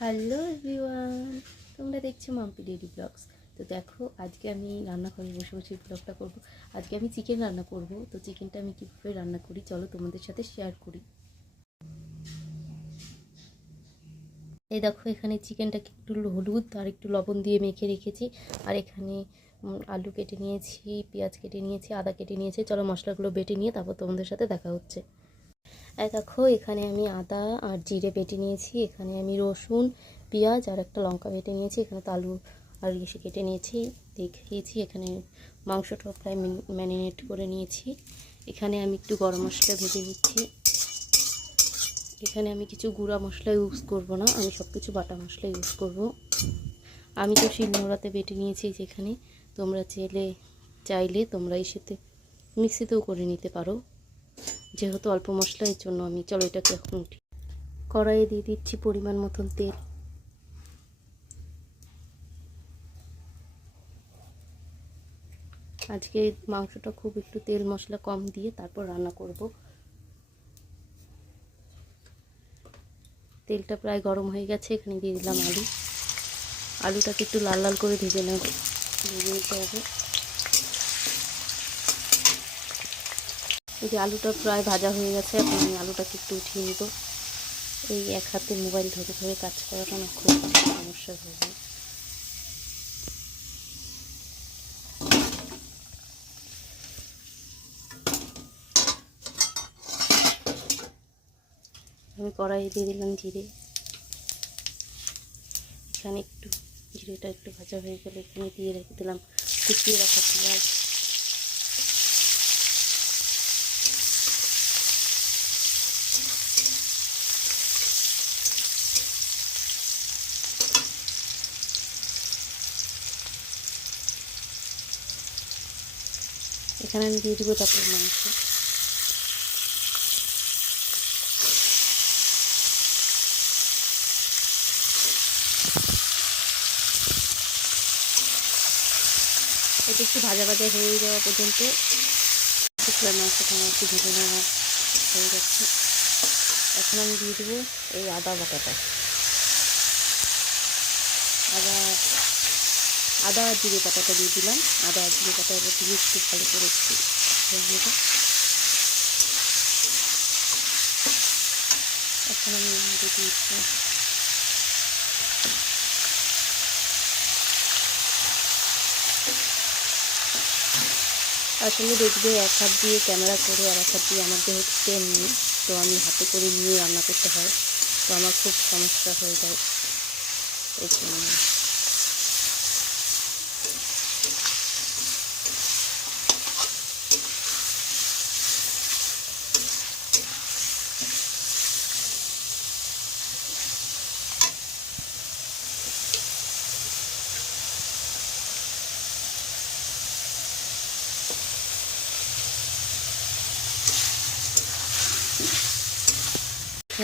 Hello everyone, তোমরা দেখছো Mampi daily blogs. তো দেখো, আজকে আমি রান্নাঘরে বসে বসে ব্লগটা করব। আজকে আমি চিকেন রান্না করব। তো চিকেনটা আমি কীভাবে রান্না করি চলো তোমাদের সাথে শেয়ার করি। এই দেখো, এখানে চিকেনটাকে একটু হলুদ আর একটু লবণ দিয়ে মেখে রেখেছি। আর এখানে আলু কেটে নিয়েছি, পেঁয়াজ কেটে নিয়েছি, আদা কেটে নিয়েছি। চলো মশলাগুলো বেটে নিয়ে তারপর তোমাদের সাথে দেখা হচ্ছে। এই দেখো, এখানে আমি আদা আর জিরে বেটে নিয়েছি। এখানে আমি রসুন, পেঁয়াজ আর একটা লঙ্কা বেটে নিয়েছি। এখানে তো আলু আর ইসে কেটে নিয়েছি, দেখিয়েছি। এখানে মাংসটাও প্রায় ম্যারিনেট করে নিয়েছি। এখানে আমি একটু গরম মশলা ভেজে নিচ্ছি। এখানে আমি কিছু গুঁড়া মশলা ইউজ করব না, আমি সব কিছু বাটা মশলা ইউজ করব। আমি তো শিলনোড়াতে বেটে নিয়েছি। যেখানে তোমরা চাইলে তোমরা এর সাথে মিক্সিতেও করে নিতে পারো। যেহেতু অল্প মশলা, এর জন্য আমি চলো এটাকে এখন কড়াইয়ে দিয়ে দিচ্ছি পরিমাণ মতন তেল। আজকে মাংসটা খুব একটু তেল মশলা কম দিয়ে তারপর রান্না করব। তেলটা প্রায় গরম হয়ে গেছে। এখানে দিয়ে দিলাম আলুটাকে একটু লাল লাল করে ভেজে নিতে হবে। এই যে আলুটা প্রায় ভাজা হয়ে গেছে, এখন আমি আলুটাকে একটু উঠিয়ে নিব। এই এক হাতে মোবাইল ধরে ধরে কাজ করাটা না খুব সমস্যা হয়ে যায়। আমি কড়াইয়ে দিয়ে দিলাম জিরে। এখানে একটু জিরেটা একটু ভাজা হয়ে গেলে এখানে দিয়ে রেখে দিলাম কুচিয়ে রাখা পেঁয়াজ। এখানে আমি দিয়ে দেবো তারপর মাংস। এটা একটু ভাজা ভাজা হয়ে যাওয়া পর্যন্ত মাংসটা আমার একটু ভেজে নেওয়া হয়ে যাচ্ছে। এখন আমি দিয়ে দেবো এই আদা বাটাটা। আদা আর জিরে বাটাটা দিয়ে দিলাম। আদা আর জিরে বাটা দিয়ে একটু ভালো করে এখন আমি দিয়ে দিচ্ছি। আসলে দেখবে এক হাত দিয়ে ক্যামেরা করে আর এক হাত দিয়ে আমার যেহেতু তেল নেই, তো আমি হাতে করে নিয়ে রান্না করতে হয়, তো আমার খুব সমস্যা হয়ে যায় এই জন্য।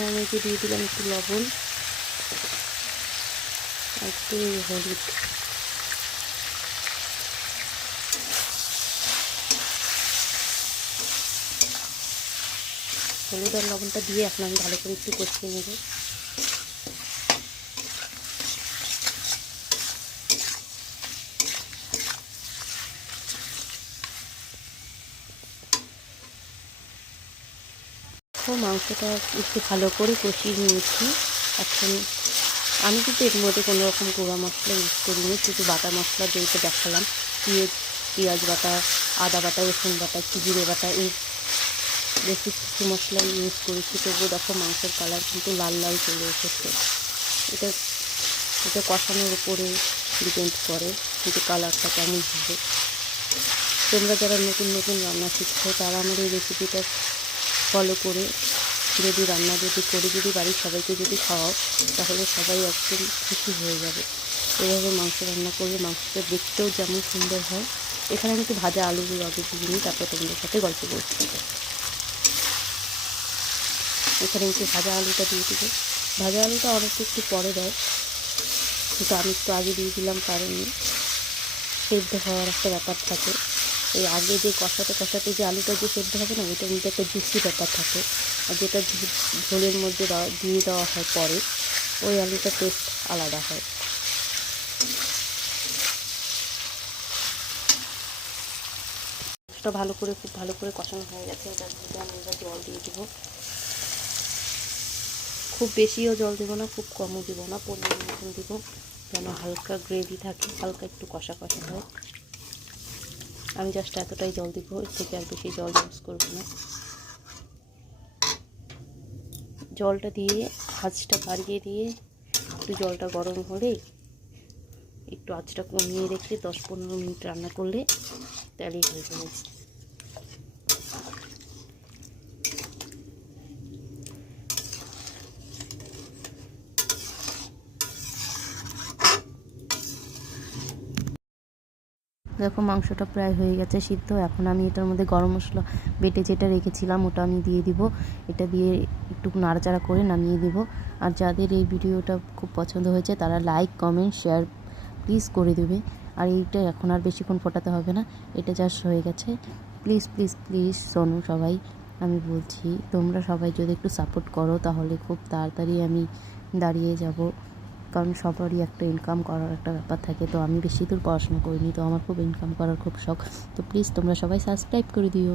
আমি দিয়ে দিলাম একটু লবণ আর একটু হলুদ। হলুদ আর লবণটা দিয়ে এখন আমি ভালো করে একটু কষিয়ে নেব। মাংসটা একটু ভালো করে কষিয়ে নিয়েছি। এখন আমি কিন্তু এর মধ্যে কোনো রকম গুঁড়া মশলা ইউজ করিনি, শুধু বাটা মশলা যেটা দেখালাম, পেঁয়াজ বাটা, আদা বাটা, রসুন বাটা, জিরে বাটা, এই বেশি কিছু মশলা ইউজ করেছি। তবুও দেখো মাংসের কালার কিন্তু লাল লাল চলে এসেছে। এটা এটা কষানোর উপরে ডিপেন্ড করে কিন্তু কালারটা কেমন হবে। তোমরা যারা নতুন নতুন রান্না শিখছো তারা আমার এই রেসিপিটা ফলো করে যদি বাড়ির সবাইকে যদি খাওয়াও, তাহলে সবাই একদম খুশি হয়ে যাবে। এভাবে মাংস রান্না করলে মাংসটা দেখতেও যেমন সুন্দর হয়। এখানে আমি একটু ভাজা আলুগুলো আগে দিয়ে নিই, তারপর তোমাদের সাথে গল্প করছি। এখানে একটু ভাজা আলুটা দিয়ে দেবো। ভাজা আলুটা অনেকে একটু পরে দেয়, কিন্তু আমি একটু আগে দিয়ে দিলাম, কারণ সেদ্ধ হওয়ার একটা ব্যাপার থাকে। এই আগে যে কষাতে যে আলুটা যে সেদ্ধ হবে না, ওইটার মধ্যে একটা জুসি ব্যাপার থাকে। আর যেটা ঝোলের মধ্যে দিয়ে দেওয়া হয় পরে, ওই আলুটার টেস্ট আলাদা হয়। খুব ভালো করে কষানো হয়ে গেছে। এটার মধ্যে আমি এবার জল দিয়ে দেবো। খুব বেশিও জল দেবো না, খুব কমও দেবো না, পরিমাণ মতন দেবো, যেন হালকা গ্রেভি থাকে, হালকা একটু কষা কষা হয়। আমি জাস্ট এতটাই জল দিব, এর থেকে আর বেশি জল ইউজ করবো না। জলটা দিয়ে আঁচটা বাড়িয়ে দিয়ে একটু জলটা গরম হলে একটু আঁচটা কমিয়ে রেখে 10-15 মিনিট রান্না করলে তাহলেই হয়ে যাবে। দেখো মাংসটা প্রায় হয়ে গেছে সিদ্ধ। এখন আমি এটার মধ্যে গরম মশলা বেটে যেটা রেখেছিলাম ওটা আমি দিয়ে দিব। এটা দিয়ে একটু নাড়াচাড়া করে নামিয়ে দেব। আর যাদের এই ভিডিওটা খুব পছন্দ হয়েছে তারা লাইক কমেন্ট শেয়ার প্লিজ করে দেবে। আর এইটা এখন আর বেশিক্ষণ ফোটাতে হবে না, এটা জাস্ট হয়ে গেছে। প্লিজ প্লিজ প্লিজ শোনো সবাই, আমি বলছি তোমরা সবাই যদি একটু সাপোর্ট করো তাহলে খুব তাড়াতাড়ি আমি দাঁড়িয়ে যাব। কারণ সবারই একটা ইনকাম করার একটা ব্যাপার থাকে। তো আমি বেশি দূর পড়াশোনা করিনি, তো আমার খুব ইনকাম করার খুব শখ। তো প্লিজ তোমরা সবাই সাবস্ক্রাইব করে দিও।